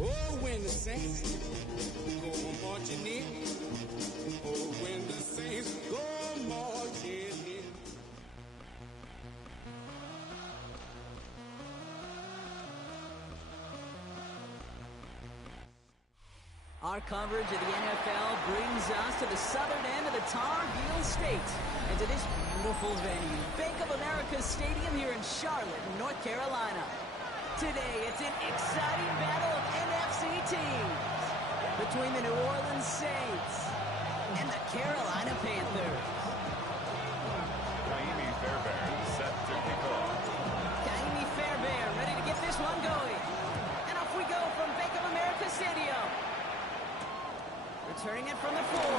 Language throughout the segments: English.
Oh, when the saints go marching in. Oh, when the saints go marching in. Our coverage of the NFL brings us to the southern end of the Tar Heel State and to this beautiful venue, Bank of America Stadium here in Charlotte, North Carolina. Today, it's an exciting battle of NFC teams between the New Orleans Saints and the Carolina Panthers. Ka'imi Fairbairn set to kick off. Ka'imi Fairbairn ready to get this one going. And off we go from Bank of America Stadium. Returning it from the floor.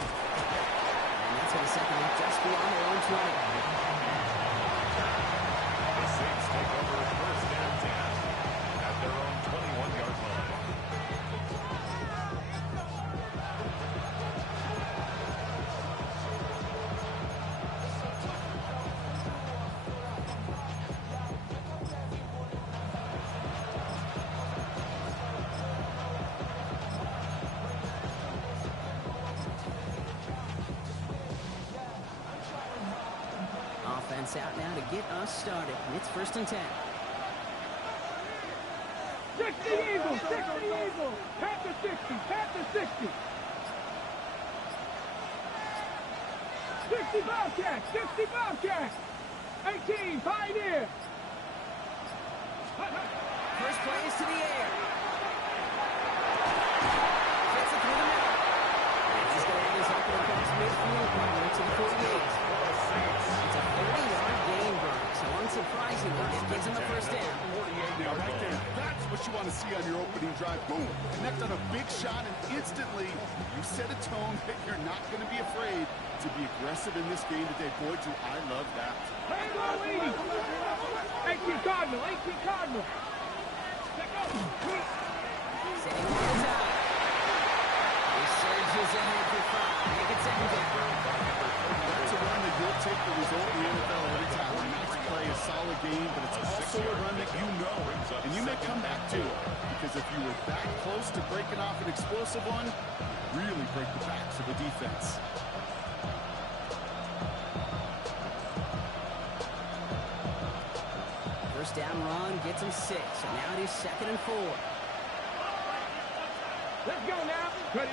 And that's going to set them up just beyond their own 20. The Saints take over first and 10 at their own 21-yard line. Offense out now to get us started. It's first and 10. 60 Eagles, 60 Eagles. Panther 60, Panther 60. 60 Bobcats, 60 Bobcats. 18 Pioneer. First play is to the air. Gets it through the middle. And he's going to have this open across midfield. Right to the 48. It's a 30-yard gain, Brock. So unsurprisingly, it gives him the first down. 48-yard Right there. line. That's what you want to see on your opening drive. Boom. Connect on a big shot, and instantly you set a tone that you're not going to be afraid to be aggressive in this game today. Boy, do I love that. Rainbow 80. 18 Cardinal, 18 Cardinal. Setting on his out. He surges ahead for 5. Make it second down. That's a run that you'll take the result in the NFL every time. The next play a solid game, but it's also a run that you know, and you may come back to it. Because if you were that close to breaking off an explosive one, really break the backs of the defense. First down run gets him 6. So now it is second and 4. Let's go now. Ready.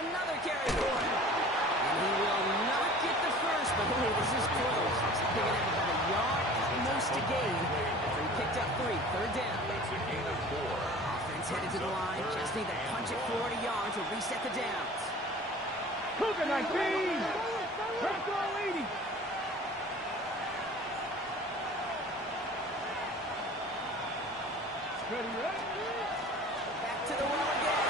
Another carry for him. And he will not get the first, but oh, this is close. He's picking out about a yard, almost a gain. After he picked up 3, third down. It's a gain of 4. Offense headed to the line. Just need to punch it forward a yard to reset the downs. Cougar 19. Rainbow 80. Ready, ready. Back to the well again.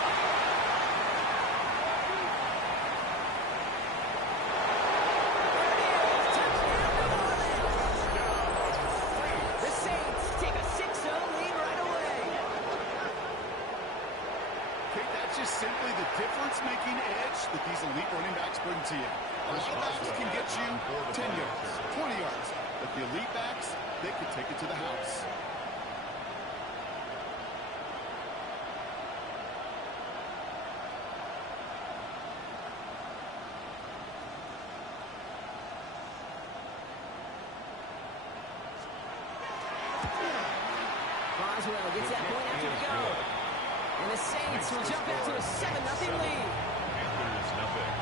The Saints take a 6-0 lead right away. Okay, that's just simply the difference-making edge that these elite running backs bring to you. Running backs can get you 10 yards, 20 yards, but the elite backs, they can take it to the house. Boswell gets that point after the go. And the Saints will jump out to a 7-0 lead. Panthers nothing.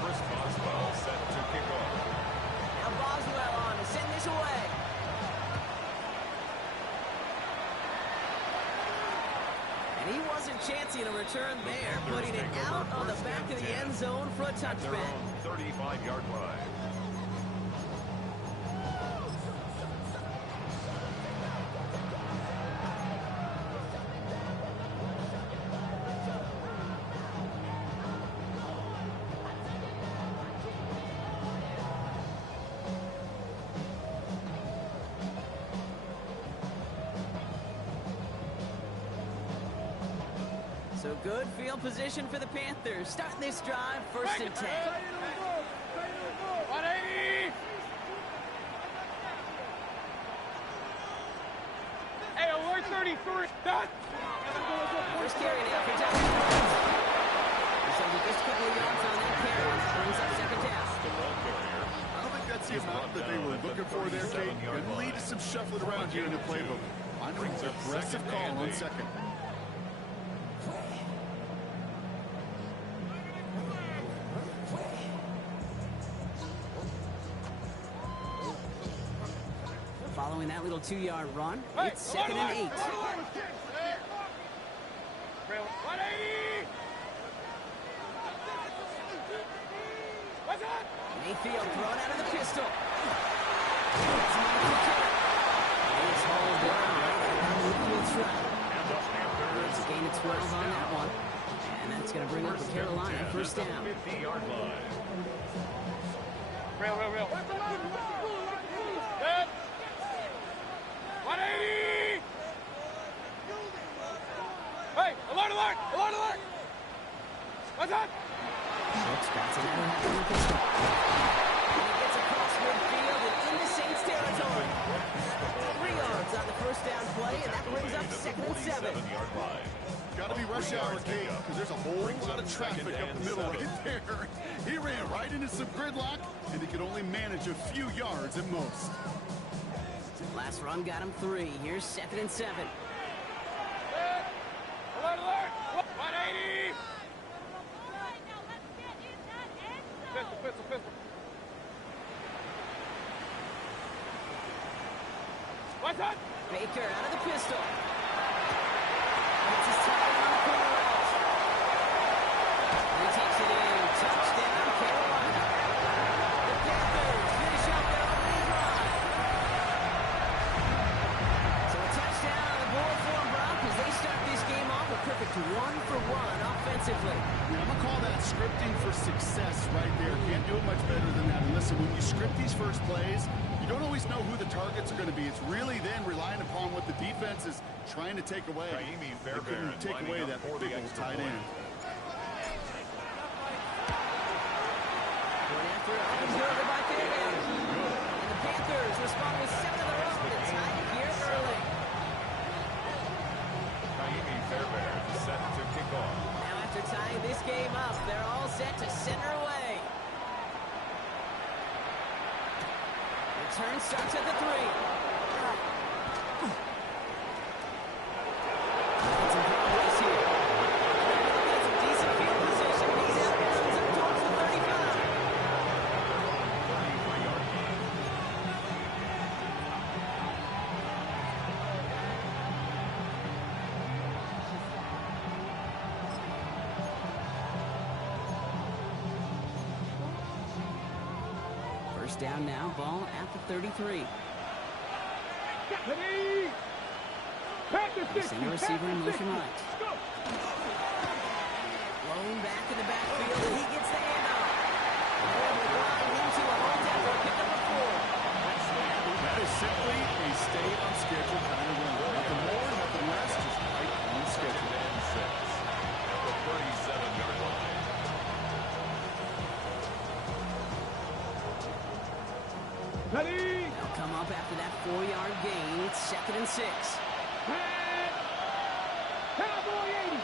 Chris Boswell set to kick off. Now Boswell on to send this away. And he wasn't chancing a return there, putting it out on the back of the end zone for a At their touchback. own 35-yard line. So good field position for the Panthers. Starting this drive, first and 10. 180. First carry now for Dalvin Cook. Just a couple of yards on that carry. That brings up second down. I don't think that's the amount that they were looking for there, Kate. Going to lead to some shuffling around here in the playbook. I know it's an aggressive call on second. Following that little 2-yard run, it's second and 8. Mayfield thrown out of the pistol. It's hauled down right at the midfield track. It's a gain of 12 on that one. And that's going to bring up the Carolina first down. 50-yard line. Real. 180! Hey, alert! What's up? Brooks bats it out of the pistol. And he gets across midfield and into Saints territory. 3 yards on the first down play, and that brings up second and 7. 47-yard line. Got to be rush hour, Kate, because there's a whole lot of traffic up the middle right there. He ran right into some gridlock, and he could only manage a few yards at most. Last run got him 3. Here's second and 7. Alert! 180! Pistol. What's up? Baker out of the pistol. Gets his target on the corner route. He takes it in. Touchdown, Carolina. The Panthers finish out their opening drive. So a touchdown on the board for Brock as they start this game off a perfect 1-for-1 offensively. I'm going to call that scripting for success right there. Can't do it much better than that. And listen, when you script these first plays, you don't always know who the targets are going to be. It's really then relying upon what the defense is trying to take away. Raheem They couldn't Fairbairn take away lining that up for big the old extra tight point. end. Going after it, Ivan Gilbert by Fairbairn. And the Panthers respond with 7 of their own to tie it here early. Raheem Fairbairn set to kick off. Now after tying this game up, they're all set to center away. Return starts at the 3. It's a good race here. That's a decent field position. He's out of bounds up towards the 35. 33-yard gain. First down now, ball at the 33. Placing the receiver in motion right. Blown back in the backfield, and he gets the handoff. Able to grind into a home down for pick number 4. That is simply a stay on schedule kind of run. Nothing more, nothing less, just right on schedule. Second and 6 at the 37-yard line. They'll come up after that 4-yard gain. It's second and 6. Cowboy 80!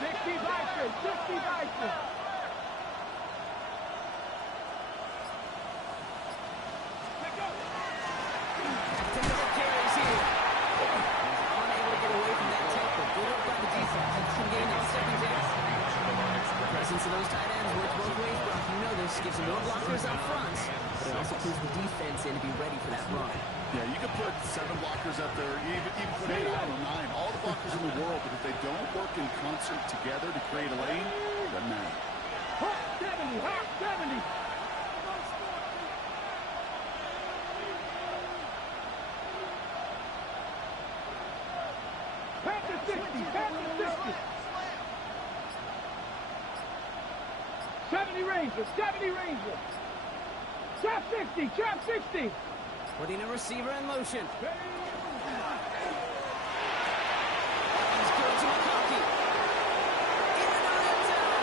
Sixty Bison! Taylor carries here. He's unable to get away from that tackle. Good work by the defense. That's some gain on second down. The presence of those tight ends works both ways, Brock. You know this. Gives them more blockers up front, but it also puts the defense in to be ready for that run. Yeah, you could put 7 blockers up there, even put 8 out or 9. All the blockers in the world, but if they don't work in concert together to create a lane, it doesn't matter. Hot 70! Panther 60! 70 Ranger! Trap 60! Putting a receiver in motion. He's good to McConkey. In and out of zone.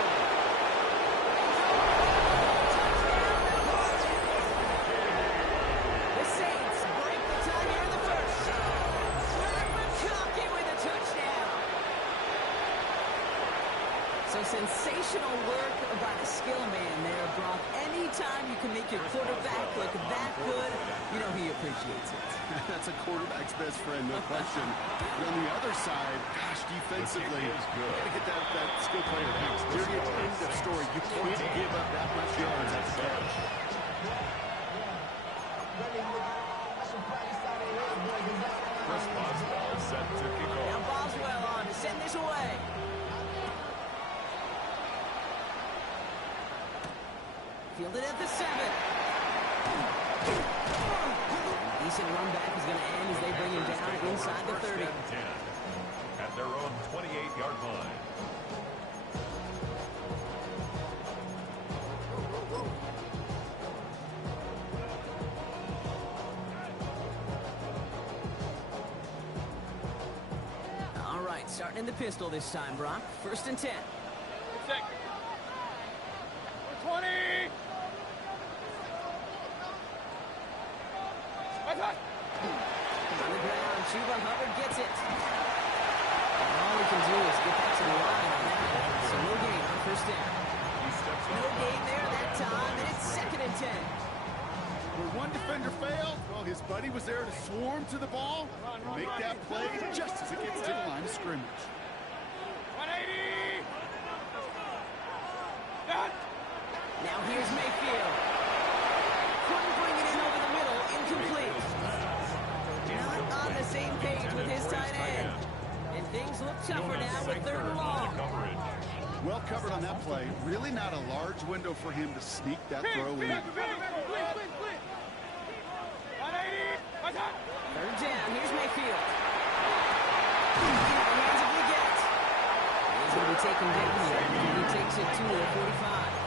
So sensational work by the skill man there, Brock. Anytime you can make your quarterback look that good, you know he appreciates it. That's a quarterback's best friend, no question. But on the other side, gosh, defensively, you got to get that skill player next. Period, end of story. You can't give up that much yards at the catch. Chris Boswell set to kick off. Now Boswell on to send this away. Fielded at the 7. Decent run back is going to end as they bring him down inside the 30. At their own 28-yard line. All right, starting in the pistol this time, Brock. 1st and 10. 20. On the ground, Chuba Hubbard gets it. And all we can do is get back to the line on that one. So no gain on 1st down. No gain there that time, and it's 2nd and 10. Where one defender failed, well, his buddy was there to swarm to the ball and make that play just as it gets to the line of scrimmage. 180. Done. Now here's Mayfield. Couldn't bring it in over the middle, incomplete. Not on the same page with his tight end. And things look tougher now with 3rd and long. Well covered on that play. Really not a large window for him to sneak that throw in. 180. 3rd down, here's Mayfield. The hands of Leggett. He's going to be taken down here. He takes it to the 45.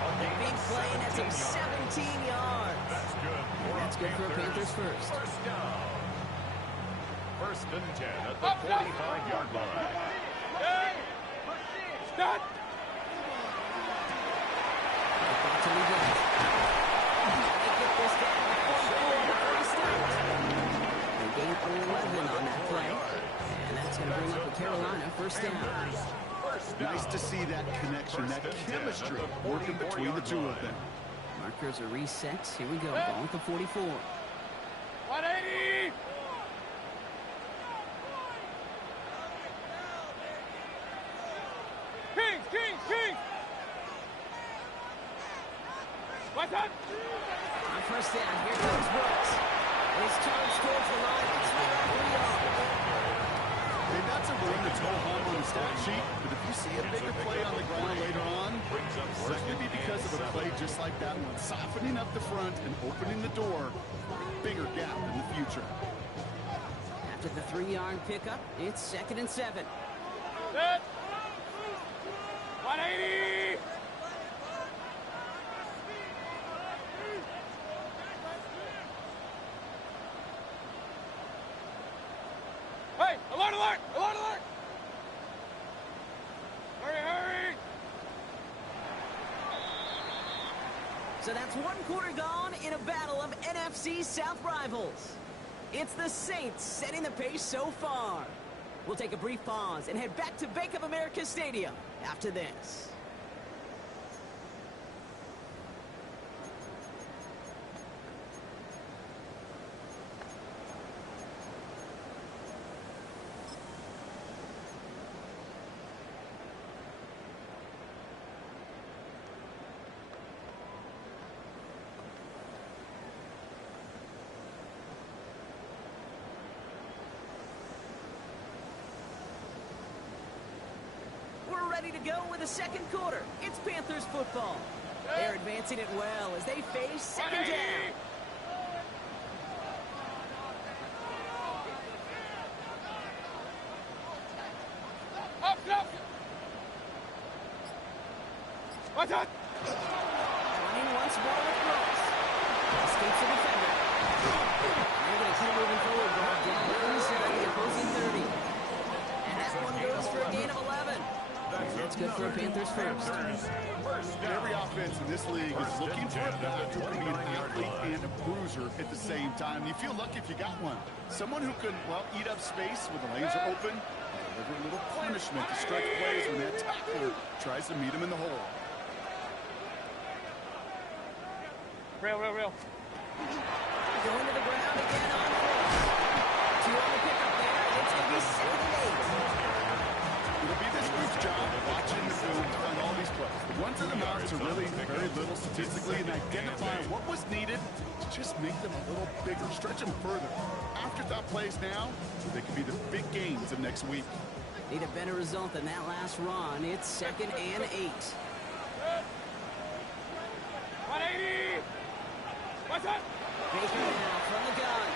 A big play, and that's him 17 yards. That's good. That's good for a Panthers first. 1st down. 1st and 10 at the 45-yard line. Start. Back to Leggett. They get this down to 44 before he stopped. They gain 11 on that play. And that's going to bring up a Carolina 1st down. Nice to see that connection, that chemistry working between the two of them. Markers are reset. Here we go. Ball at the 44. 180. Kings. What's up? On 1st down, here comes Brooks. His charge towards the line. It's right off 3 yards. And that's a run that's no harm on the stat sheet, but if you see a bigger play on the ground later on, it's going to be because of a play just like that one, softening up the front and opening the door for a bigger gap in the future. After the 3-yard pickup, it's 2nd and 7. Set. 180. Hey, alert! Hurry! So that's 1 quarter gone in a battle of NFC South rivals. It's the Saints setting the pace so far. We'll take a brief pause and head back to Bank of America Stadium after this. Ready to go with the 2nd quarter. It's Panthers football. They're advancing it well as they face 2nd down. Up. What's up? Running once more with Brooks. Escapes the defender. They're going to keep moving forward. Brought down inside the opposing 30. And that one goes for a gain of 11. That's good for a Panthers first. Every offense in this league is looking for a back who can be an athlete and a bruiser at the same time. You feel lucky if you got one. Someone who can, well, eat up space when the lanes are open, Every little punishment to stretch plays when that tackler tries to meet him in the hole. Rail. Going to the ground again on fourth. 2 on the pickup there, and it's going to be 7 and 8. It'll be this group's job watching the film to find all these plays. The ones that amount to really very little statistically and identifying what was needed to just make them a little bigger, stretch them further. Afterthought plays now, so they could be the big games of next week. Need a better result than that last run. It's 2nd and 8. 180! What's up? Baker now from the gun.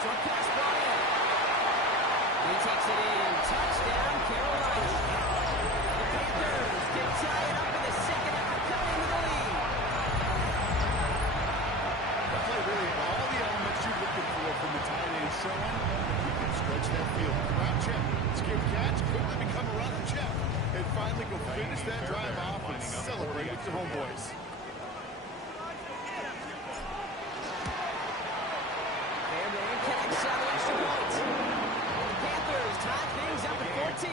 Short pass Bryant. He takes it in. Touchdown, Carolina. The Panthers can tie it up in the second half, coming to the lead. That play really had all the elements you're looking for from the tight end showing. He can stretch that field. Route check. Skip catch. Quickly become a runner check. And finally go finish that drive off and celebrate with your homeboys. Fairbairn connects on the extra point. And the Panthers tie things up at 14.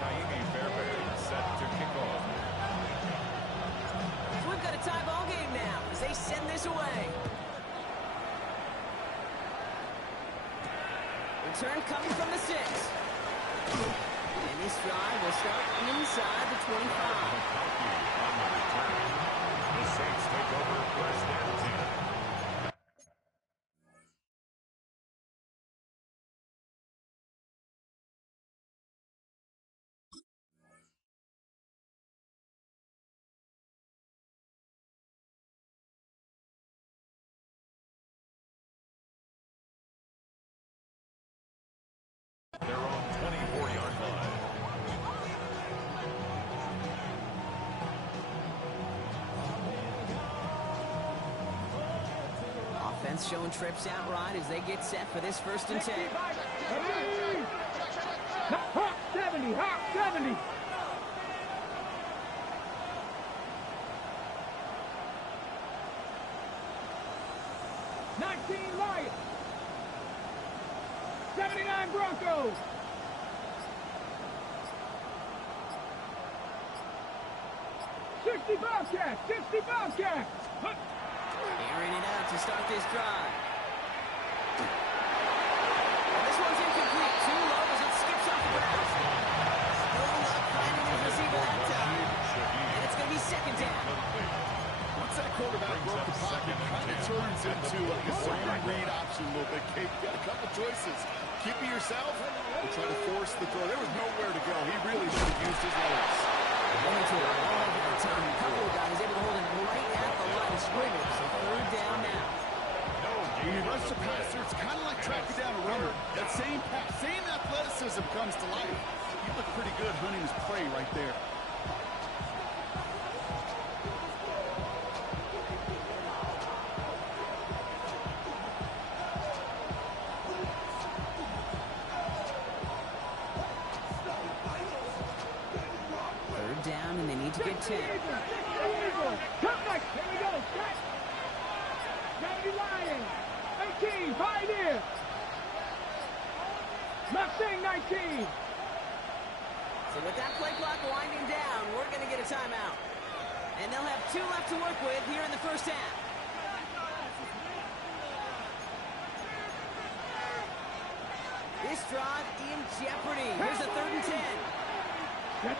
Naimi Fairbairn set to kick off. We've got a tie ball game now as they send this away. Return coming from the 6. And this drive will start inside the 25. On the return. The Saints take over first and 10. Their own 24-yard line. Offense showing trips out right as they get set for this 1st and 10. Hawk 70, Hawk 70. Lions. 79 Broncos. Bobcats, 60 Bobcats. Airing it out to start this drive. And this one's incomplete. Too low as it skips off the ground. Still not finding his receiver that time. And it's going to be 2nd down. Once that quarterback broke the pocket, kind of turns into like a zone read option a little bit. Kate, got a couple choices. Keep it yourself or try to force the throw. There was nowhere to go. He really should have used his legs. Going to a long time. A couple of guys able to hold him right at the line of scrimmage. So 3rd down now. When you rush the passer, it's kind of like tracking down a runner. That same athleticism comes to life. He looked pretty good hunting his prey right there. Down and they need to get 10. Come back. Here we go. Set. 70 Lions. 18. Pioneer. Mustang 19. So with that play clock winding down, we're going to get a timeout. And they'll have 2 left to work with here in the 1st half. This drive in jeopardy. Here's a 3rd and 10. 18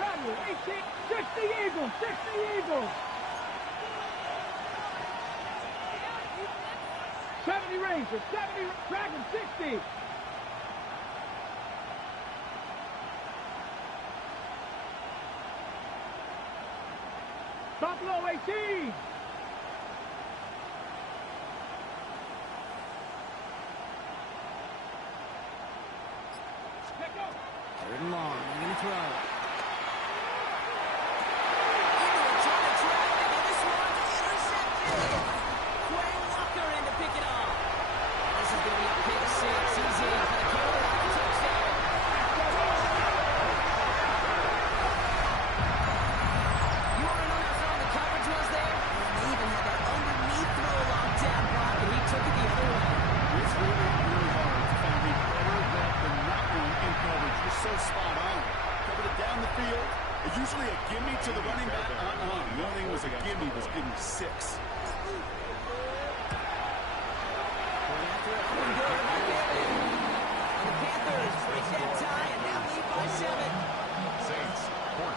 Redwood, 18, 60 Eagles, 60 Eagles. 70 Rangers, 70 Dragons, 60. Buffalo, 18. Let's go. 3rd and long. They're going to throw. Into a ton of traffic, and this one's intercepted. Quay Walker in to pick it off. This is going to be a pick 6. He's in for the Carolina touchdown. You want to know how strong the coverage was there? to the running back. The only thing was a gimme was gimme 6. The Panthers break that tie and now lead by 7. Saints 14.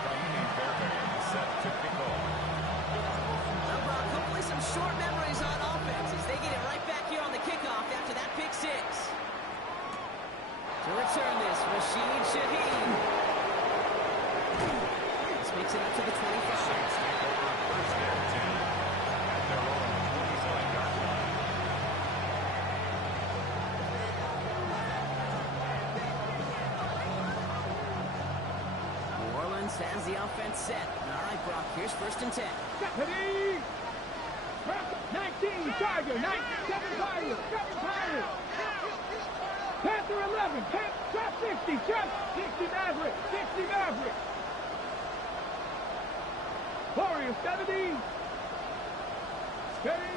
Raheem Fairbairn set to kick off. Well, Brock, hopefully some short memories on offense as they get it right back here on the kickoff after that pick 6. To return this, Rashid Shaheed. This makes it up to the 25. Saints take over first and 10 at their own 25-yard line. New Orleans has the offense set. All right, Brock, here's first and 10. Ready? 19, Tiger. 7 Tiger. 7 Tiger. Panther 11. Trap 60. Trap 60 Maverick. 60 Maverick. Warrior 70. Steady.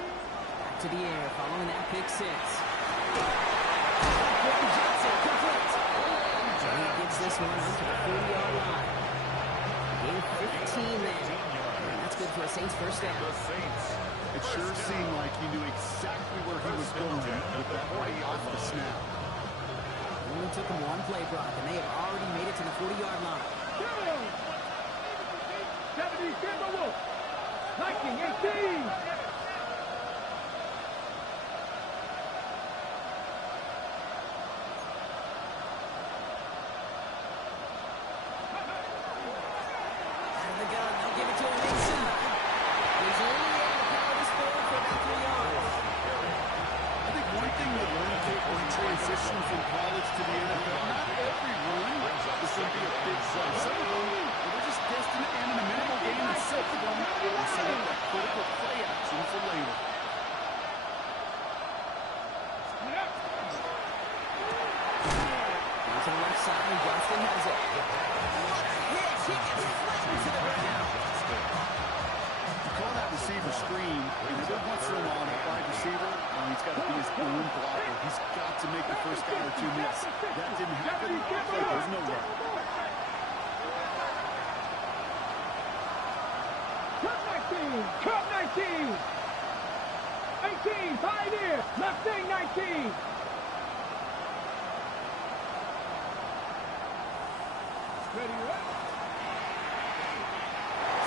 Back to the air following that pick 6. Quentin Johnson complete. And he gets this one up to the 40-yard line. Gain 15 there. And that's good for a Saints first down. The Saints. It sure seemed like he knew exactly where he was going with that right off the snap. It only took them one play, Brock, and they have already made it to the 40-yard line. 70 Timberwolves. 19, 18. Out of the gun, they'll give it to him inside. He's only able to power this forward for about 3 yards. I think one thing that learned from transition from college to the NFL, not every run is going to be a big play. Some of them, they're just destined to end in a minimal gain, and some of them will set up that critical play action for later. Down to the left side, and Johnston has it. What a hit! He gets flattened to the ground. You call that receiver screen, and every once in a while, that wide receiver, he's got to be his own blocker. He's got to make the first guy or two miss. That didn't happen. There's no way. Cup 19. 18, Pioneer. Mustang 19. Ready, right?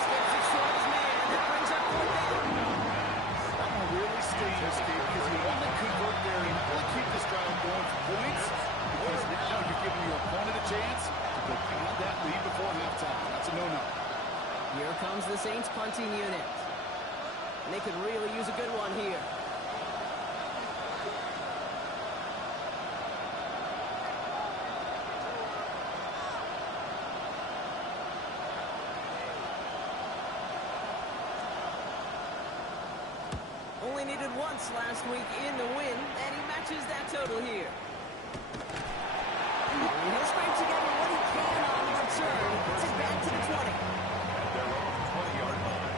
Skips it short his man. That brings up 4th down. That one really stayed escape because you want to convert there and really keep this drive going for points, because now you're giving your opponent a chance to go beyond that lead before halftime. That's a no-no. Here comes the Saints punting unit. And they could really use a good one here. Only needed once last week in the win, and he matches that total here. And he'll scrape together what he can on the return. He puts it back to the 20. At their own 20-yard line.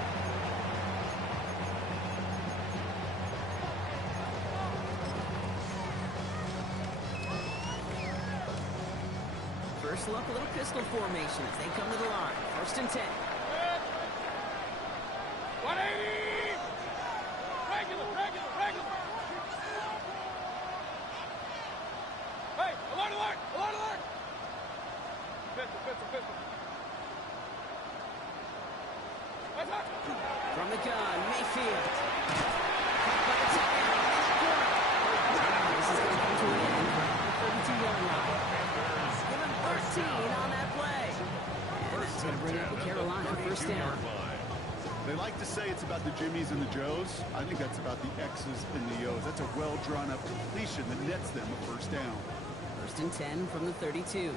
First look, a little pistol formation as they come to the line. First and 10. 180. Regular. Hey, alert. Pistol. From the gun, Mayfield. Caught by the tight end in that corner. This is going to come to an end right on the 32-yard line. Give him 13 on that play. And that's going to bring up the Carolina first down. They like to say it's about the Jimmies and the Joes. I think that's about the X's and the O's. That's a well-drawn-up completion that nets them a first down. First and 10 from the 32.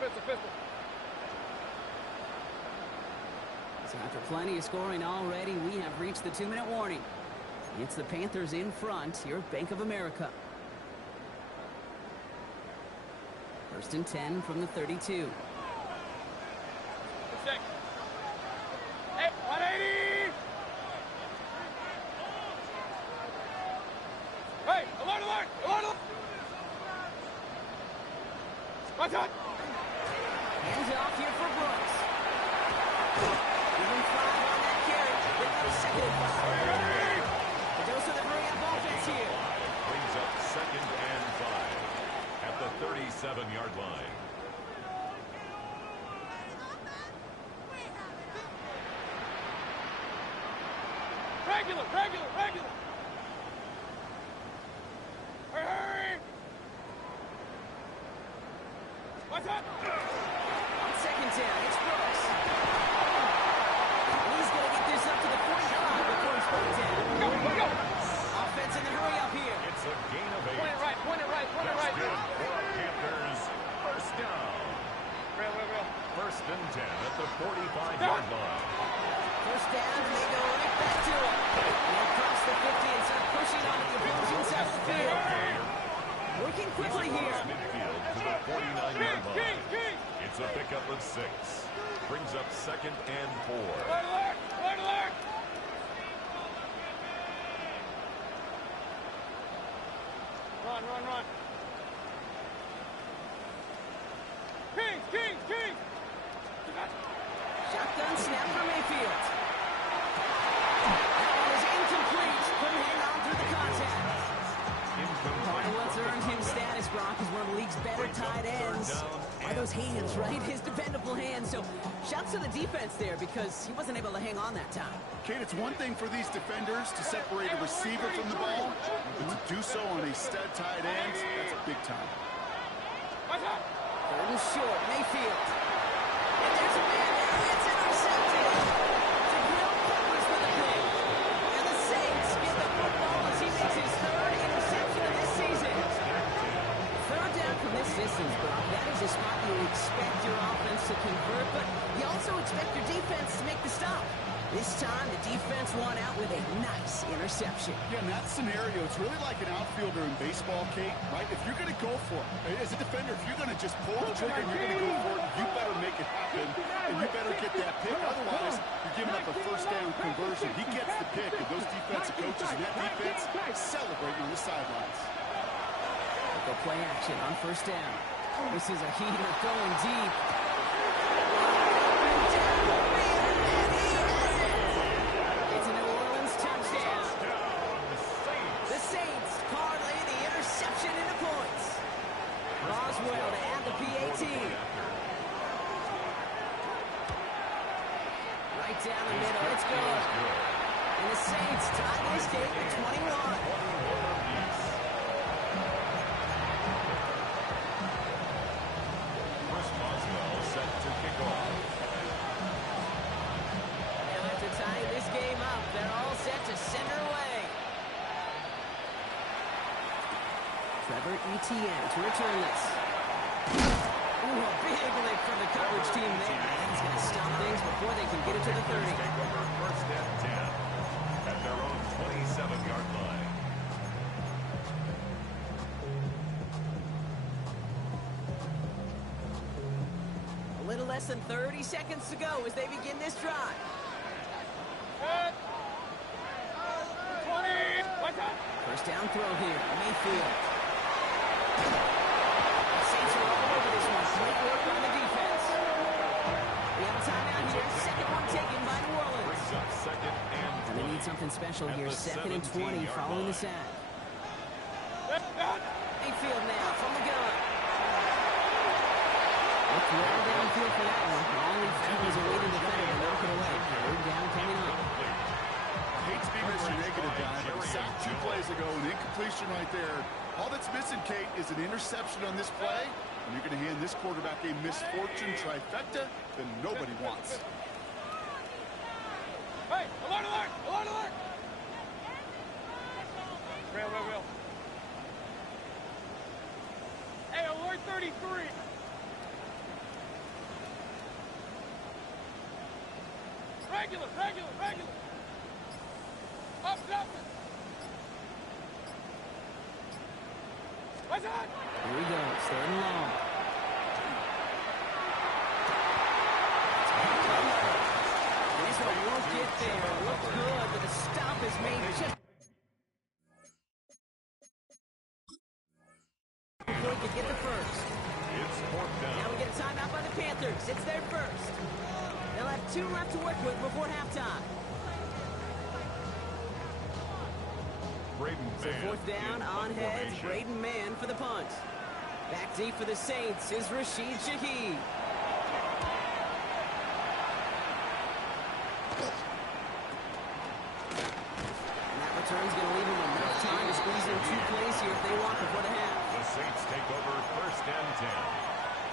Pistol. So after plenty of scoring already, we have reached the 2-minute warning. It's the Panthers in front here at Bank of America. First and 10 from the 32. Alert, alert! Alert! Watch out! Hands off here for Brooks. Even 5 on that carry. They've got a second and 5. The dose of the hurry-up offense here. Brings up second and 5 at the 37-yard line. Regular, regular, regular! Hurry, hurry! Watch out! On second down, it's Brooks. And he's going to get this up to the 45 before he's brought down. Go, go! Offense in the hurry-up here. It's a gain of 8. Point it right, point it right, point it That's right. good for our Panthers. First down. Real. First and 10 at the 45-yard line. First down, and they go right back to it. They'll cross the 50 and start pushing onto the opposing side of the field. Working quickly here. Midfield to the 49-yard line. It's a pickup of 6. Brings up second and 4. Alert, alert! Alert, alert! Run. Kings! Shotgun snap for Mayfield. That one is incomplete. Couldn't hang on through the contact. Part of what's earned him status, Brock, is one of the league's better tight ends. Are those hands, right? His dependable hands. So shouts to the defense there because he wasn't able to hang on that time. Kate, it's one thing for these defenders to separate a receiver from the ball, but to do so on a stud tight end, that's big time. Watch out! Third and short, Mayfield. And there's a man there. It's intercepted. Jabril Peppers with a pick. And the Saints get the football as he makes his third interception of this season. Third down from this distance, Brock. That is a spot you expect your offense to convert, but you also expect your defense to make the stop. This time, the defense won out with a nice interception. Yeah, in that scenario, it's really like an outfielder in baseball, Kate, right? If you're going to go for it, as a defender, if you're going to just pull the trigger and you're going to go for it, you better make it happen, and you better get that pick. Otherwise, you're giving up a first down conversion. He gets the pick, and those defensive coaches and that defense celebrating on the sidelines. Go play action on first down. This is a heater going deep. It's a New Orleans touchdown. The Saints parlay the interception into points. Boswell to add the PAT. Right down the middle. It's good. And the Saints tie this game at 21. Set to kick off. They'll have to tie this game up. They're all set to center away. Trevor Etienne to return this. Ooh, a big lift from the coverage team there. He's going to stop things before they can get it to the 30. Take over first and 10 at their own 27-yard line. A little less than 30 seconds to go as they begin this drive. 20! Watch out! First down throw here. Mayfield. The Saints are all over this one. Great work on the defense. We have a timeout here. Second one taken by New Orleans. Brings up second and And they need something special At here. the Second and 20 17-yard following the line. sack. Mayfield now from the gun. Looked well downfield for that one. All he found was a waiting defender to knock it away. Third down coming up. Hate to be Mr. Negative guy, but he sacked 2 plays ago, an incompletion right there. All that's missing, Kate, is an interception on this play, and you're going to hand this quarterback a misfortune trifecta that nobody wants. Hey, alert, alert! Alert, alert! Real. Hey, alert 33! Regular! Up! Watch out! Here he goes. Third and long. This one won't get there. Looked good, but the stop is made just It's their first. They'll have 2 left to work with before halftime. So fourth down, on heads, Braden Mann for the punt. Back deep for the Saints is Rashid Shaheed. And that return's going to leave them enough time to squeeze in 2 plays here if they want before the half. The Saints take over first and 10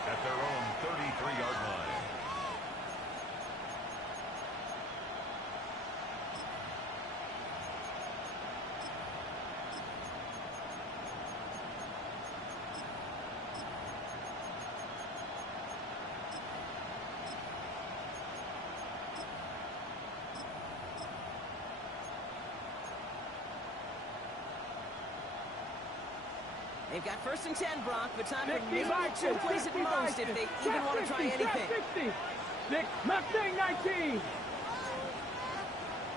at their own 33-yard line. They've got first and 10, Brock, but time for maybe 2 plays at most if they even want to try anything. 60. Mustang 19.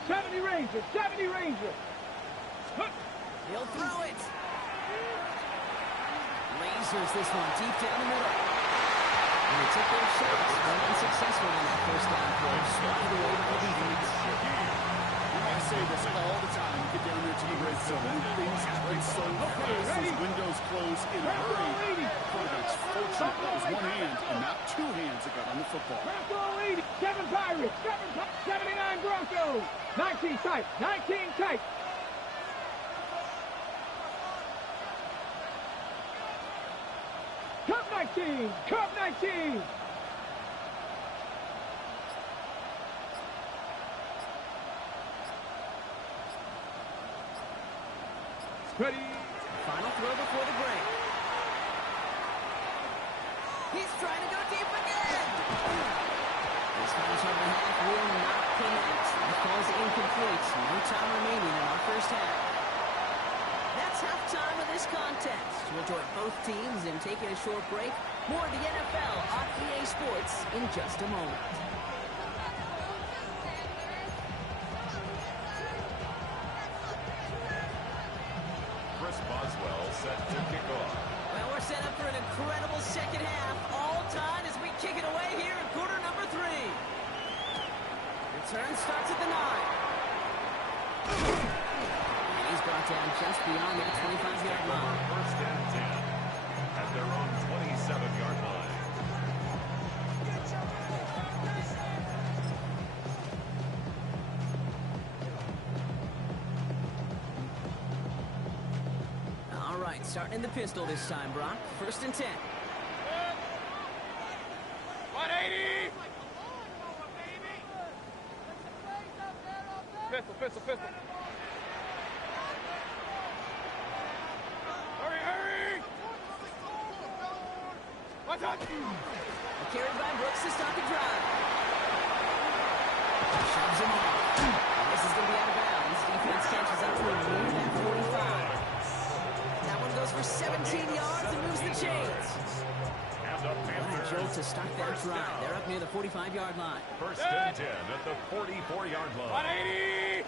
70 Ranger. 70 Ranger. He'll throw it. Lasers this one deep down the middle. And they took their shots, but unsuccessful on that first down play. Swatted away by the defense. I say this all the time. Get down there to the red zone. Things happen so fast. These windows close in a hurry. It's fortunate that was 1 hand and not 2 hands that got on the football. Bronco leading. 7 Pirates. 79 Broncos. 19 tight. 19 tight. Cup 19. Cup 19. Ready. Final throw before the break. He's trying to go deep again. This finish of the half will not connect. The call's incomplete. No time remaining in our first half. That's halftime of this contest. We'll join both teams in taking a short break. More of the NFL on EA Sports in just a moment. Boswell set to kick off. Well, we're set up for an incredible second half. All time as we kick it away here in quarter number 3. Return starts at the 9. And he's brought down just beyond that 25-yard line. First and 10 at their own 27-yard line. Starting in the pistol this time, Brock. First and 10. 180! Pistol. Hurry! Watch out! Carried by Brooks to stop the drive. Shoves him off. This is going to be out of bounds. Defense catches up to remove that 45. Goes for 17 yards and moves the chains. What a jolt to start that drive. They're up near the 45-yard line. First and 10 at the 44-yard line. 180!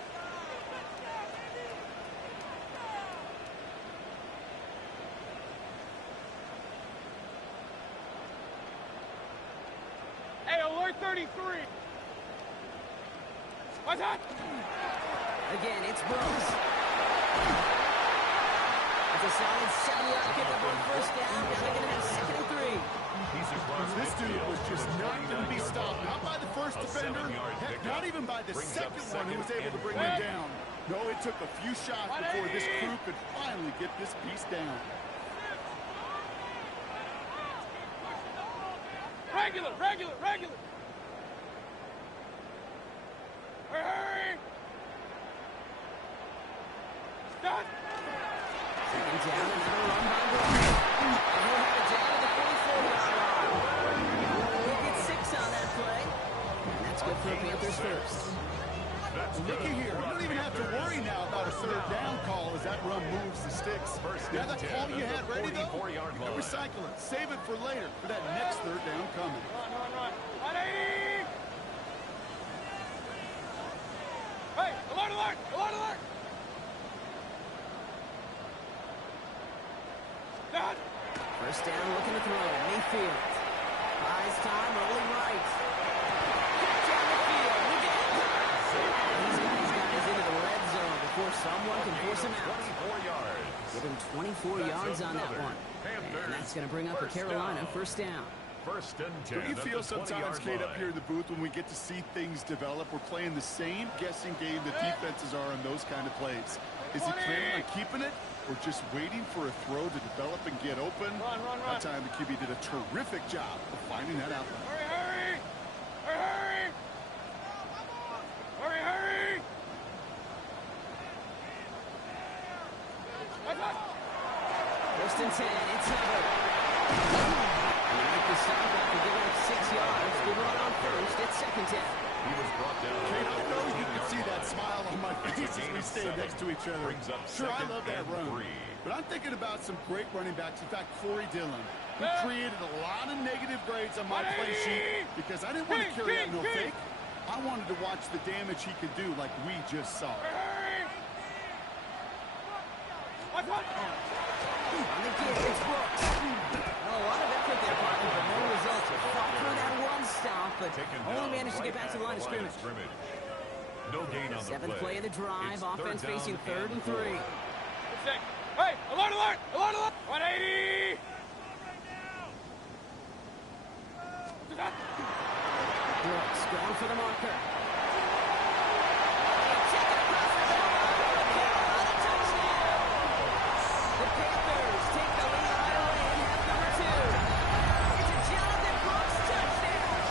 Hey, alert 33! What's that? Again, it's Brooks. A solid 7-yard pickup on first down. Now they're going to have second and 3. This dude was just not going to be stopped. Not by the first defender. Heck, not even by the second one who was able to bring him down. No, it took a few shots before this crew could finally get this piece down. Regular! Hurry! Stop! Second down, another run by Brooks. And he'll have it down to the 44-yard line. He'll get 6 on that play. And that's good for the Panthers first. Looky here. You don't even have to worry now about a third down call as that run moves the sticks. Now that call you had ready, though, recycle it. Save it for later for that next third down coming. Run. 180! Hey, alert! First down, looking to throw. Mayfield. Buys time, rolling right. Back down the field. Again. These guys got us into the red zone before someone can force him out. 24 yards. Give him 24 yards on that one. And that's going to bring up a Carolina first down. First and 10. Don't you feel sometimes, Kate, up line. here in the booth when we get to see things develop? We're playing the same guessing game that defenses are on those kind of plays. Is he planning on keeping it or just waiting for a throw to develop and get open? That time the QB did a terrific job of finding that outlet. Hurry! Hurry! Hurry! Hurry! First and 10, it's Hubbard. They make the stop after giving up 6 yards. Good run on first. It's second down. He was brought down. Kate, I know you can see that smile on my face as we stand next to each other. Sure, I love that run. But I'm thinking about some great running backs. In fact, Corey Dillon, who created a lot of negative grades on my play sheet because I didn't want to carry out no fake. I wanted to watch the damage he could do like we just saw. On the give, it's Brooks. A lot of effort there, partner, but no results. He fought through that one stop, but only managed to get back to the line of scrimmage. No gain on the Seventh play of the drive. It's Offense facing 3rd and 3. Hey, alert, alert, alert, alert! 180! Brooks going for the marker. Taken across the goal line. Carolina touchdown. The Panthers take the lead right away in half number 2. It's a Jonathan Brooks touchdown.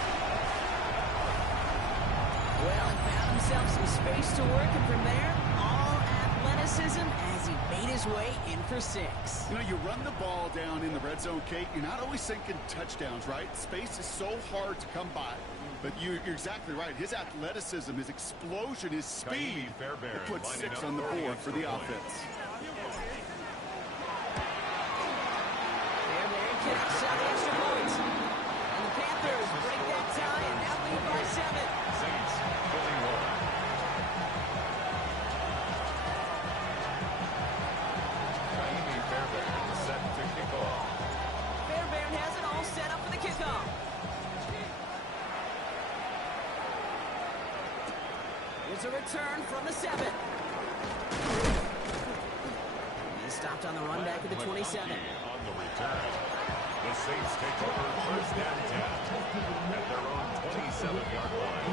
Well, he found himself some space to work, and from there, all athleticism as he made his way in for 6. You know, you run the ball down in the red zone, Kate, you're not always thinking touchdowns, right? Space is so hard to come by. But you're exactly right. His athleticism, his explosion, his speed will put 6 on the board for the offense. Fairbairn connects on the extra point. And the Panthers break that tie and now lead by 7. Saints pulling one. Naimi Fairbairn set to kick off. Fairbairn has it all set up for the kickoff. Here's a return from the 7. He's stopped on the run back at the 27. On the return. The Saints take over first and 10 at their own 27-yard line.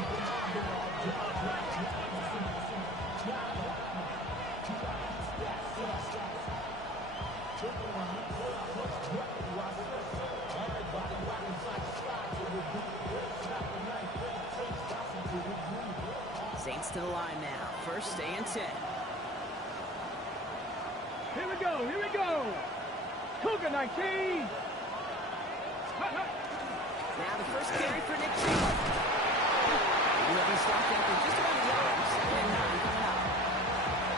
Saints to the line now. First and 10. Here we go, here we go! Cougar 19! Now the first carry for Nick Chubb. He'll be stopped after just about a yard. 2nd and 9 coming up.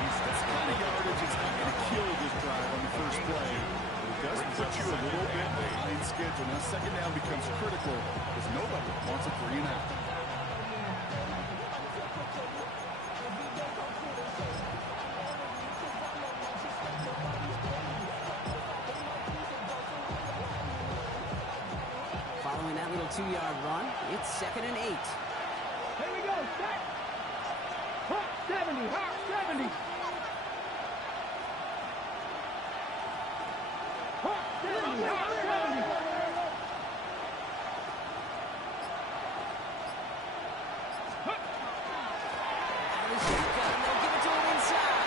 This kind of yardage is not going to kill this drive on the first play. It does put you a little bit behind schedule. Now second down becomes critical because nobody wants a 3 and out. Following that little 2-yard run, it's 2nd and 8. Here we go, set! Hot 70, hot 70! Hot 70, hot 70! Out of the shotgun, they'll give it to him inside.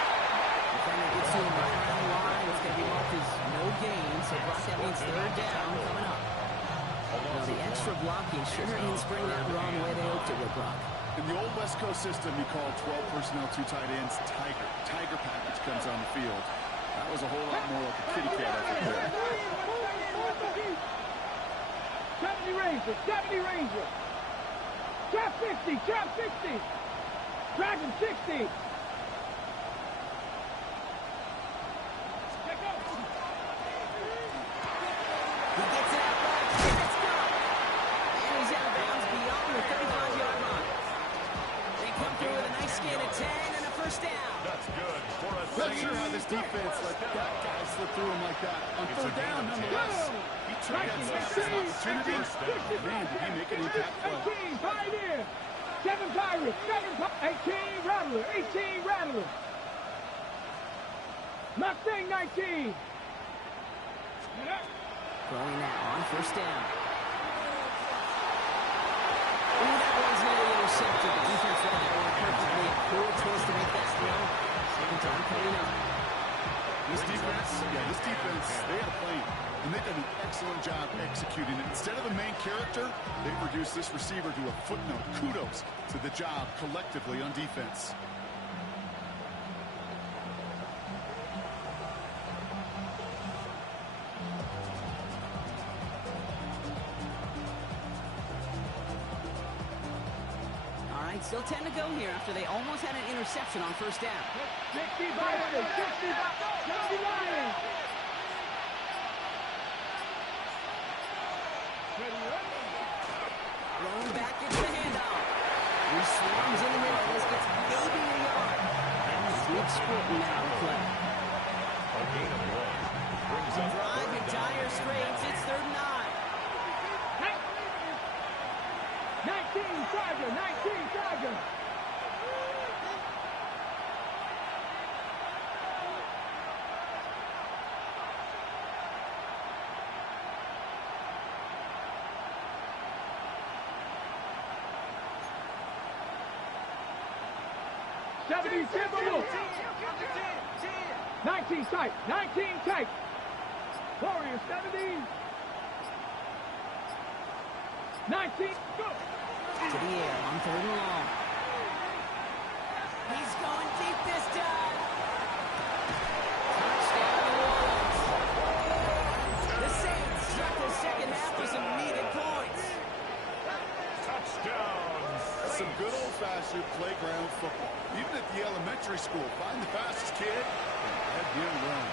Defender gets to him right around the line. It's going to be marked as no gain, so Brock, that means 3rd down coming up. Well, the extra blocking sure didn't spring that run the way they hoped it would, Brock. In the old West Coast system, you call 12 personnel, 2 tight ends, Tiger. Tiger package comes on the field. That was a whole lot more like a kitty cat effort there. 70 Ranger, 70 Ranger! Trap 60, trap 60! Dragon 60! He gets it out right. Let's go. And he's out of bounds beyond the 35-yard line. They come through with a nice gain of 10 and a first down. That's good for a Pressure why this defense let that guy slip through him like that. On third down, nonetheless, he took that snap as an opportunity. Man, did he make an impact play. 18, Pioneer. 7 Pirates. 18 Rattler. 18 Rattler. Mustang 19. Throwing that on first down. Ooh, that one's nearly intercepted. The defense read that one perfectly. A cool twist to make that throw. Second down coming up. This defense, they had a plan, and they've done an excellent job executing it. Instead of the main character, they've reduced this receiver to a footnote. Kudos to the job collectively on defense. Still 10 to go here after they almost had an interception on first down. 60 Lions, 60 Lions. Rolling back into the handoff. He swarms in the middle. This gets maybe a yard. Good squirting now to play. A gain of 1 brings up Drive entire straights. It's 3rd and 9. 19 Tiger, 19 Tiger. Seventy Timberwolves. 19 tight, 19 tight. Warriors 70. 19, go. To the air on 3rd and long. He's going deep this time. Touchdown, New Orleans. The Saints start the second half with some needed points. touchdowns. Some good old-fashioned playground football. Even at the elementary school, find the fastest kid and let him run.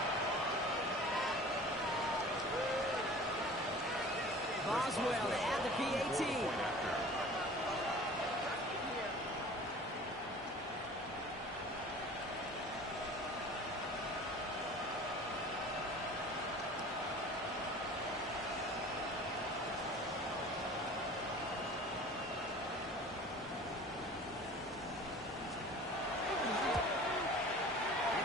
Boswell to add the PAT.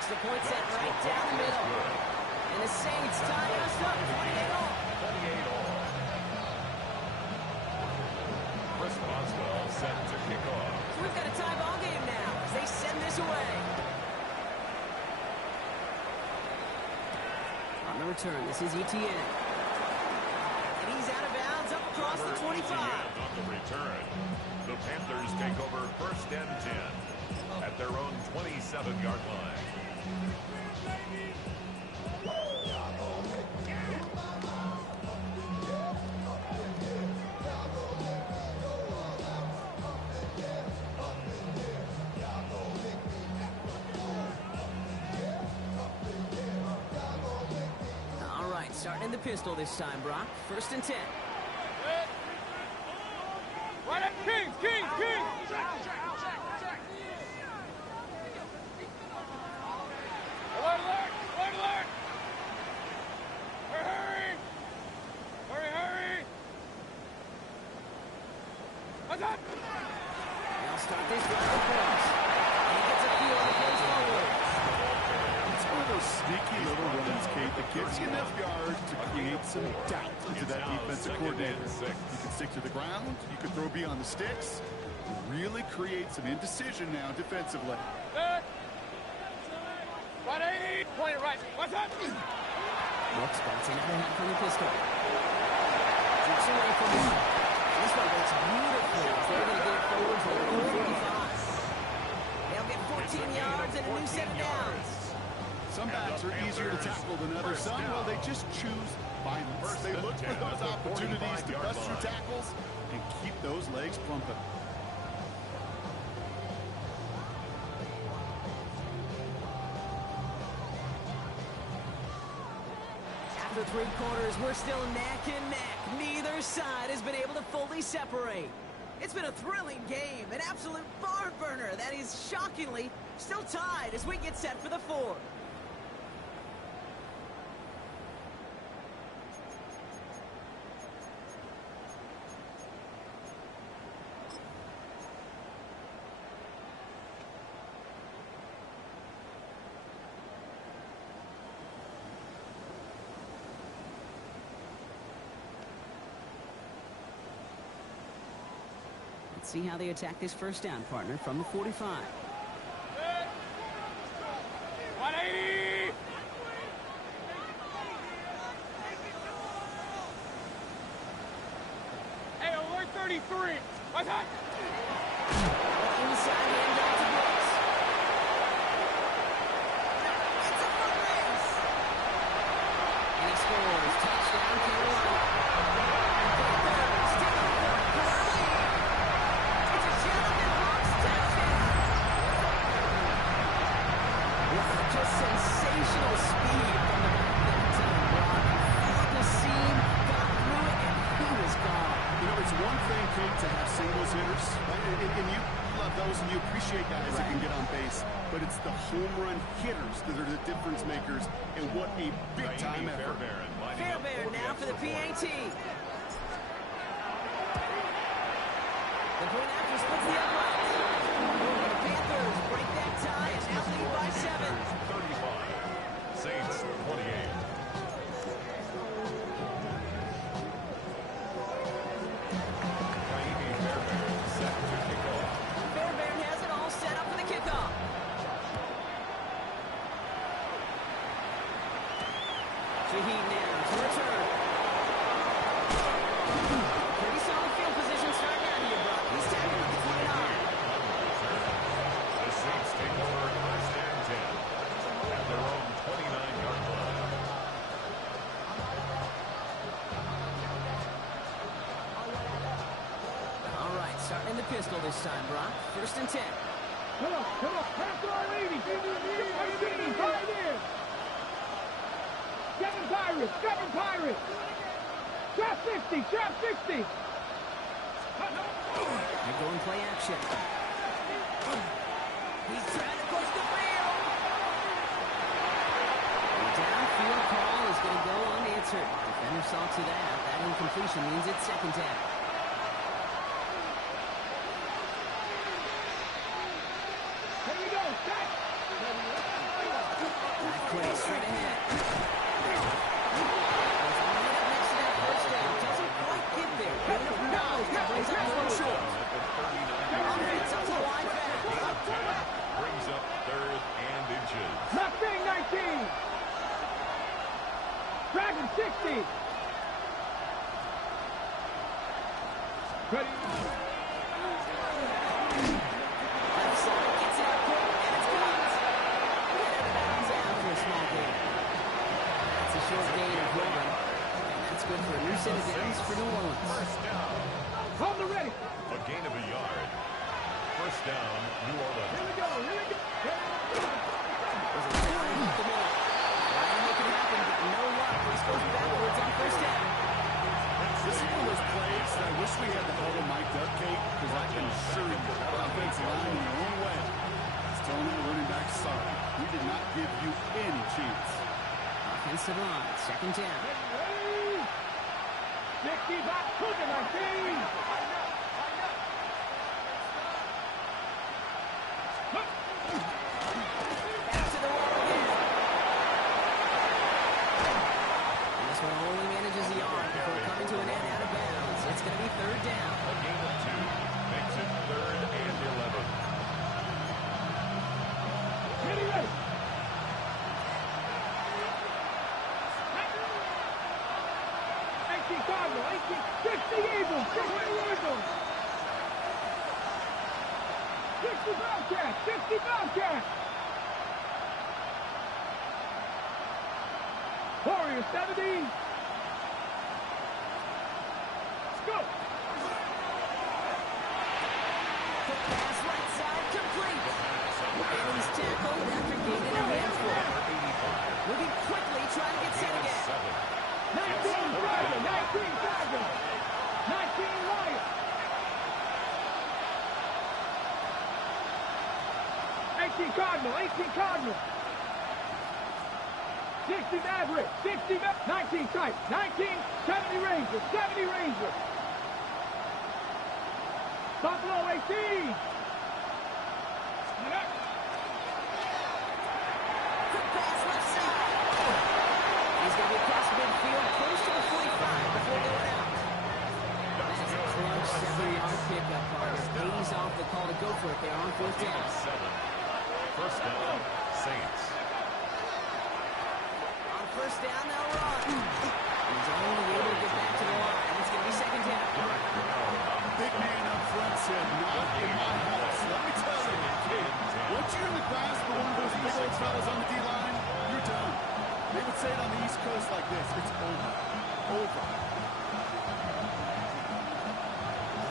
The point set right down the middle. And the Saints tie us up 28-all. 28-all. Chris Boswell set to kick off. So we've got a tie ball game now as they send this away. On the return, this is Etienne. And he's out of bounds up across the 25. On the return, the Panthers take over 1st and 10 at their own 27-yard line. All right, starting in the pistol this time, Brock. 1st and 10. Right up, King! Alert! Hurry! What's up? They'll start this drive across. And he gets a feel of the plays forward. It's one of those sneaky little runs, Kate, that gives you enough yards to create some doubt into that defensive coordinator. You can stick to the ground, you can throw beyond the sticks, really create some indecision now defensively. Good. 180. Point it right. What's up? Brooks bouncing out of from the pistol. Jerks away from him. This one works beautifully. They're going to get it forward for their own 45. They'll get 14 yards and a new set of downs. Some backs are easier to tackle than others. Some, well, they just choose violence. They look for those opportunities to bust through tackles and keep those legs pumping. After 3 quarters, we're still neck and neck. Neither side has been able to fully separate. It's been a thrilling game, an absolute barn burner that is shockingly still tied as we get set for the 4th. Let's see how they attack this first down, partner, from the 45. 180! Hey, alert 33! What's that? Inside the end to Brooks. It's a foot race. And he scores. Touchdown, Carolina. Panthers take a 4-quarter lead. It's a Jonathan Brooks touchdown. Wow, just sensational speed from the back that time, Brock. Fought the seam, got through it, and he was gone. You know, it's one thing, Kate, to have singles hitters, right? And you love those and you appreciate guys that can get on base. But it's the home run hitters that are the difference makers, and what a big-time effort. Fairbairn now for the PAT. The point after splits the uprights. The Panthers break that tie and now lead by 7. 35. Saints 28. Fairbairn has it all set up for the kickoff. Shaheed now to return. Pretty solid field position starting out here, Brock. He's tagging at the 29. The Saints take over first and 10 at their own 29-yard line. All right, starting in the pistol this time, Brock. First and 10. Come on, pass to our lady. Right in. Seven Pirates. Trap 60. They're going play action. He's trying to push the field. The downfield call is going to go unanswered. Defender saw to that. That incompletion means it's second down. Here we go. Set. Back play straight ahead. There's one minute next to that first down. Doesn't quite get there. Good enough now. That brings up one short. Offense up to the wide back. Brings up third and inches. Mustang 19. Dragon 60. Ready. Left side gets it up quick, and it's caught. Get out of bounds after a small gain. That's a short gain of 1, and that's good for a new set of downs for New Orleans. First down. Hold the ready. A gain of a yard. First down, New Orleans. Here we go. There's a try up the middle. Trying to make it happen, but no luck. This goes backwards on first down. This is one of those plays that I wish we had the huddle mic'd up, Kate, because I can assure you that offensive line in their own way is telling that running back, sorry, we did not give you any chance. Offensive line, second down. Ready. 60 back to the 19. Back to the wall again. And this one only manages the yard before coming to an end out of bounds. It's going to be third down. A gain of 2 makes it third and 11. Ready. 18 Cardinal, 60 Eagles, 60 Bobcats. Warriors 70. Let's go. Quick pass right side, complete. And he's tackled after gaining a handful. Moving quickly, trying to get set again. 19 Tiger. 19 Lion. 18 Cardinal. 60 Maverick. 19 Type. 19 70 Ranger. Buffalo 18. Quick pass left side. He's going to be across midfield, close to the 45 before going out. That's a clutch 7-yard pickup, partner. go for it there on fourth down. 7. First down, Saints. On first down, they'll run. He's only able to get back to the line. It's going to be second down. Big man up front said, not in my house. Let me tell you, kid, once you're in the grasp of one of those big old fellas on the D-line, you're done. They would say it on the East Coast like this. It's over. Over.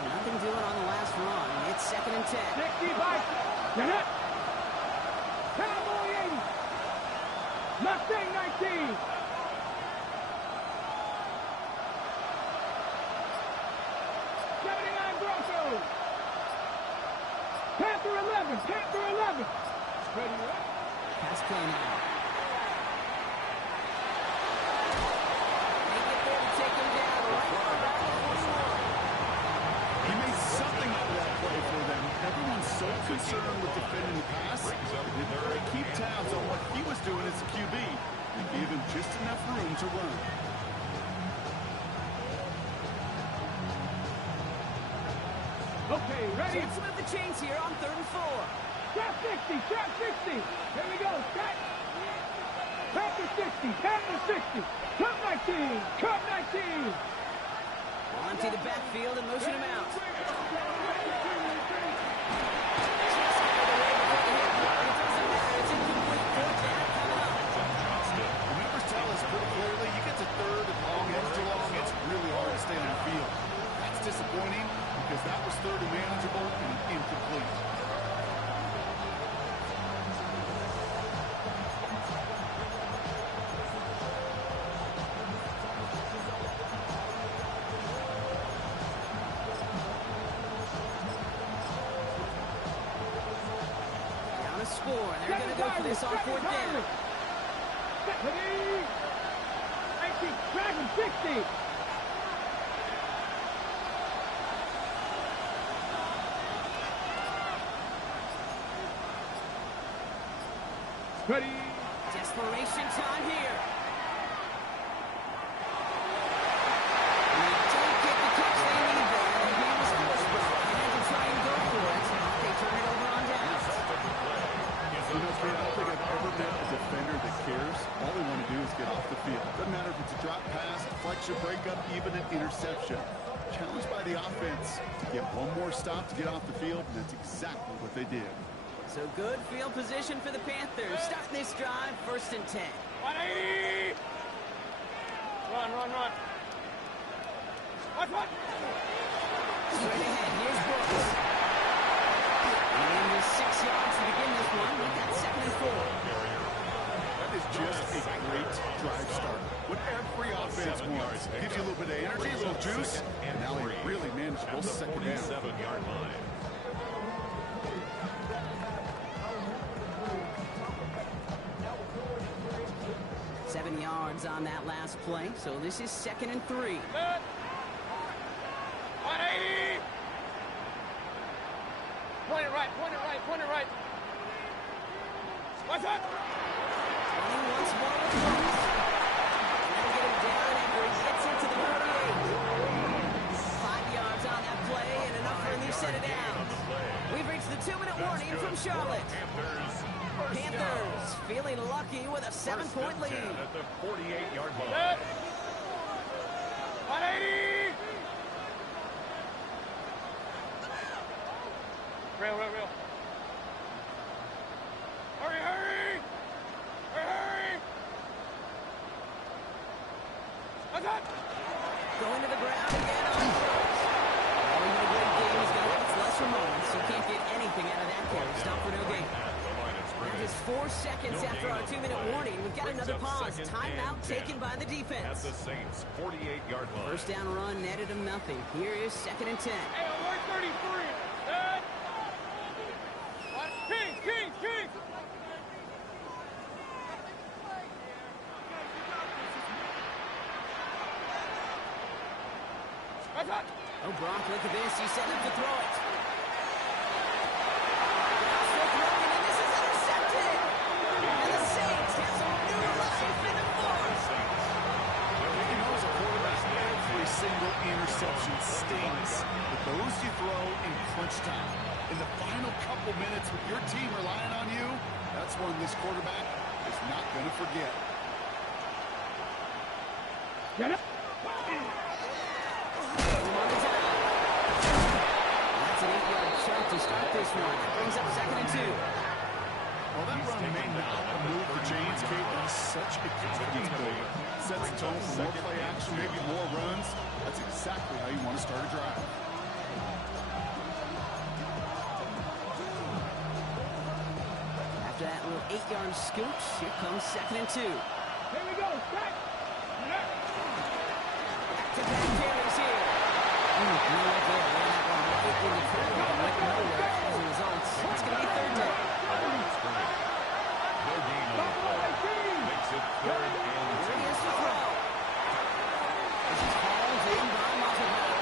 Nothing doing on the last run. It's second and 10. 65. Get it. Cowboy 80. Mustang 19. Broncos. Panther 11. Panther 11. Ready up. Pass play now. They get there to take him down right around the 41. He made something out of that play for them. Everyone's so concerned with defending the pass. They keep tabs on what he was doing as a QB and gave him just enough room to run. Okay, ready? Chance to move the chains here on 3rd and 4. Trap 60, trap 60. Here we go, Scott. Panther 60, Panther 60. Cup 19, Cup 19. We'll empty the backfield and motion him out. The numbers tell us pretty clearly, you get to 3rd and long, it's too long, it's really hard to stay on the field. That's disappointing because that was 3rd and manageable and incomplete. Down a score, and they're going to go for this on 4th down. 19, Dragon 60. Ready. Desperation time here. And they don't get the catch they need there. The game was forced, but they had to try and go for it. They turn it over on downs. You know, Kate, I don't think I've ever met a defender that cares. All they want to do is get off the field. Doesn't matter if it's a drop pass, deflection, breakup, even an interception. Challenged by the offense to get one more stop to get off the field, and that's exactly what they did. So good field position for the Panthers. Starting this drive, 1st and 10. 180. Run. What? Straight ahead, here's Brooks. And with 6 yards to begin this one. We've got 2nd and 4. That is just a great drive start. What every offense wants. Gives you a little bit of energy, a little juice, and now a really manageable second down. 47-yard line. On that last play, so this is 2nd and 3. 180. Point it right. What's up? 20 once more with Brooks. That'll get him down after he gets into the 48. 5 yards on that play and enough for a new set of downs. We've reached the 2-minute warning from Charlotte. Panthers feeling lucky with a 7-point lead. At the 48-yard line. 180. Real. Hurry. What's up? Going to the ground again on Brooks. Having a great game is going to have its lesser moments. You can't get anything out of that carry. Stop for no gain. Now just 4 seconds after our 2-minute warning. We've got another pause. Timeout taken by the At defense. the Saints' 48-yard line. First down run netted him nothing. Here is 2nd and 10. Hey, on 133. What? King. What's up? Oh, Brock, look at this. He's set up to throw it. Still throwing, and this is intercepted. And the Saints have some new life in the fourth. You know, as a quarterback, every single interception stings, but those you throw in crunch time. In the final couple minutes with your team relying on you, that's one this quarterback is not going to forget. Get it. That's an 8-yard shot to start this one. Brings up 2nd and 2. Well, that run may not have moved the chains, Kate, but he's such a confidence builder. Sets the tone for more play action, maybe more runs. That's exactly how you want to start a drive. After that little 8-yard scoot, here comes 2nd and 2. Here we go. Back. Back-to-back carries here. No right there. Ran that one right in the corner and went nowhere as a result. It's going to be 3rd down. No gain on the play. Makes it 3rd and 2. Here he is to throw. This is hauled in by Musselman.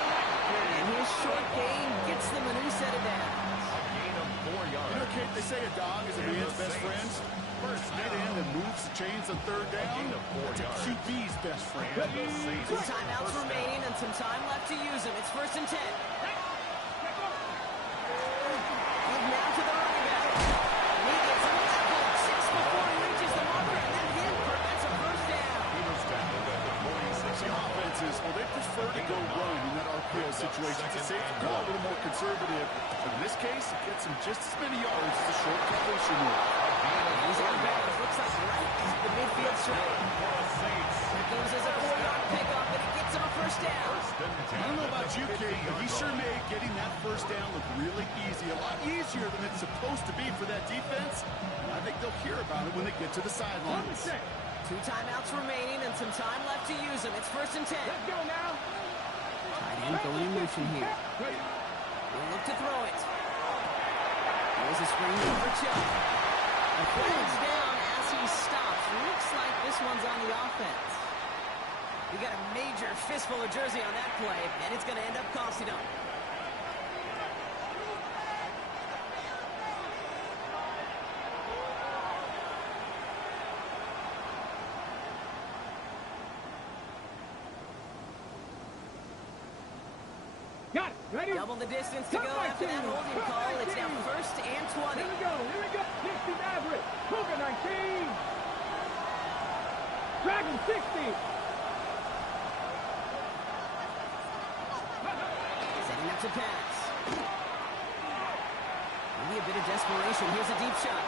And his short gain gets them a new set of downs. A gain of 4 yards. You know, Kate, they say a dog is a man's best friend. First get in and moves the chains on 3rd down. That's a QB's best friend. 2 timeouts remaining and some time left to use them. It's 1st and 10. Give now to the running back. And he gets leveled 6 before he reaches the marker, and that hit prevents a 1st down. He was tackled at the 46. Some offenses, well, they prefer to go run in that RPO situation. It's a safer call, a little more conservative. But in this case, it gets him just as many yards as a short completion move. He's out of bounds. Looks like right at the midfield stripe. Here goes as a 4-yard pickoff, and it gets him a 1st down. I don't know about you, Kate, but he sure made getting that 1st down look really easy. A lot easier than it's supposed to be for that defense. And I think they'll hear about it when they get to the sidelines. 2 timeouts remaining and some time left to use them. It's 1st and 10. Let's go now. Tight end going in motion here. He'll look to throw it. There's a screen over Chubb. A flag's down as he stops. Looks like this one's on the offense. We got a major fistful of jersey on that play, and it's going to end up costing him. Got it. Ready? Double the distance to go after that holding call. It's now 1st and 20. Here we go. Here we go. 60 Maverick. Cougar 19. Dragon 60. Setting up to pass. Maybe a bit of desperation. Here's a deep shot.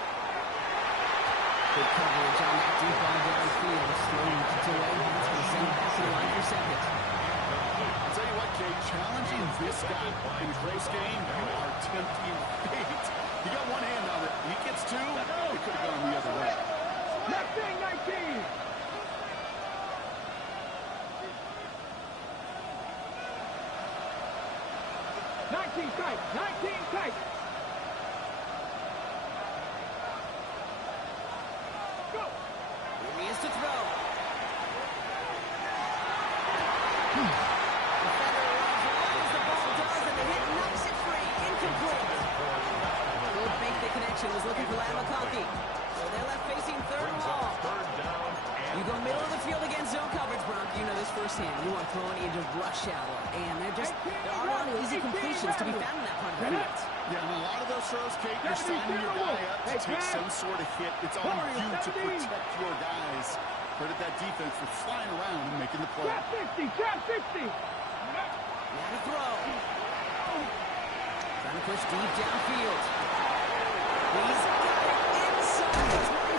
Good coverage on that deep ball downfield. Slowing to away. It's going to send it back to the line for 2nd. I'll tell you what, Kate, challenging this guy in a close game, you are tempting fate. He got one hand on it. He gets 2. It could have gone the other way. Left thing 19. Tight. 19 tight. Go. Here he is to throw. Defender runs right as the ball does, and the hit knocks it free. Incomplete. Good make the connection. Was looking for Lam McConkey. So they're left facing 3rd and long. You go middle of the field against zone coverage, Bronk. You know this firsthand. You are throwing into rush hour, and there are a lot of easy completions to be found in that part of the field. Yeah, and a lot of those throws, Kate, you're signing your guy up to take some sort of hit. It's on you to protect your guys. Credit that defense for flying around and making the play. Trap 60. Trap 60. Now to throw. Trying to push deep downfield. He's got it inside the 25.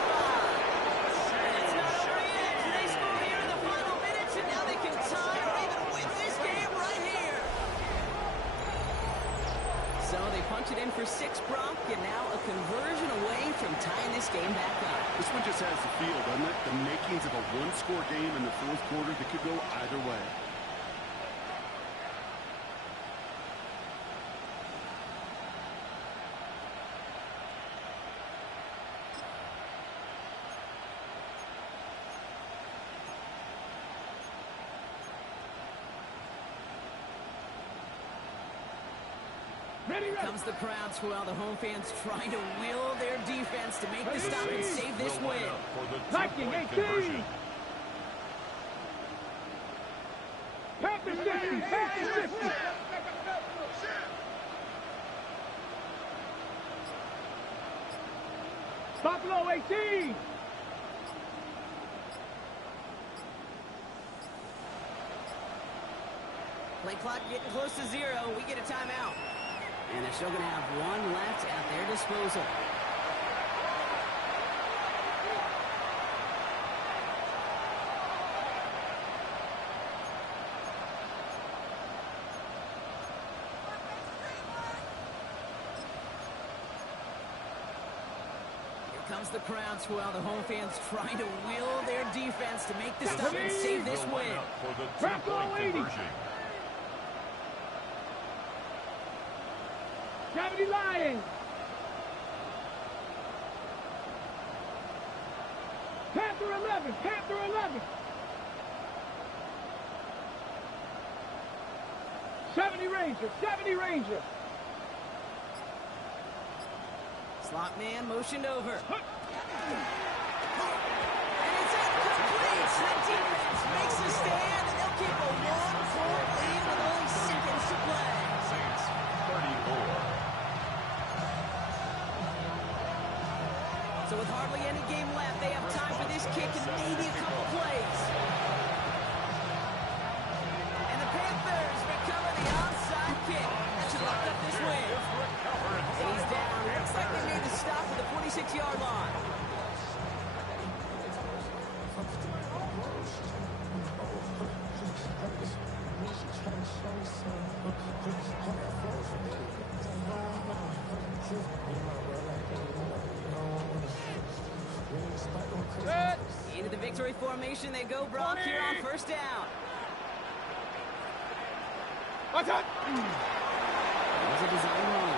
And it's not over yet. They score here in the final minutes, and now they can tie or even win this game right here. So they punch it in for 6, Bronk, and now a conversion away from tying this game back up. This one just has the feel, doesn't it? The makings of a one-score game in the 4th quarter that could go either way. Ready, ready. Comes the crowd swell. The home fans trying to will their defense to make the stop and save this win. Viking 18. Pack Panther 50. Panther 50. Buffalo 18. Play clock getting close to 0. We get a timeout. And they're still going to have one left at their disposal. Comes the crowd swell. The home fans trying to will their defense to make the stop and save this win. For the two-point conversion. 70 Lions. Panther 11. Panther 11. 70 Rangers. 70 Rangers. Slot man motioned over. And it's incomplete. The defense makes a stand, and they'll keep a 1-point lead with only seconds to play. Saints 34. So with hardly any game left, they have time for this kick and maybe a couple plays. And the Panthers recover the onside kick. That should lock up this win. And he's down. Looks like they made the stop at the 46-yard line. Into the victory formation they go, Brock, here on first down. What's up? There's a design run.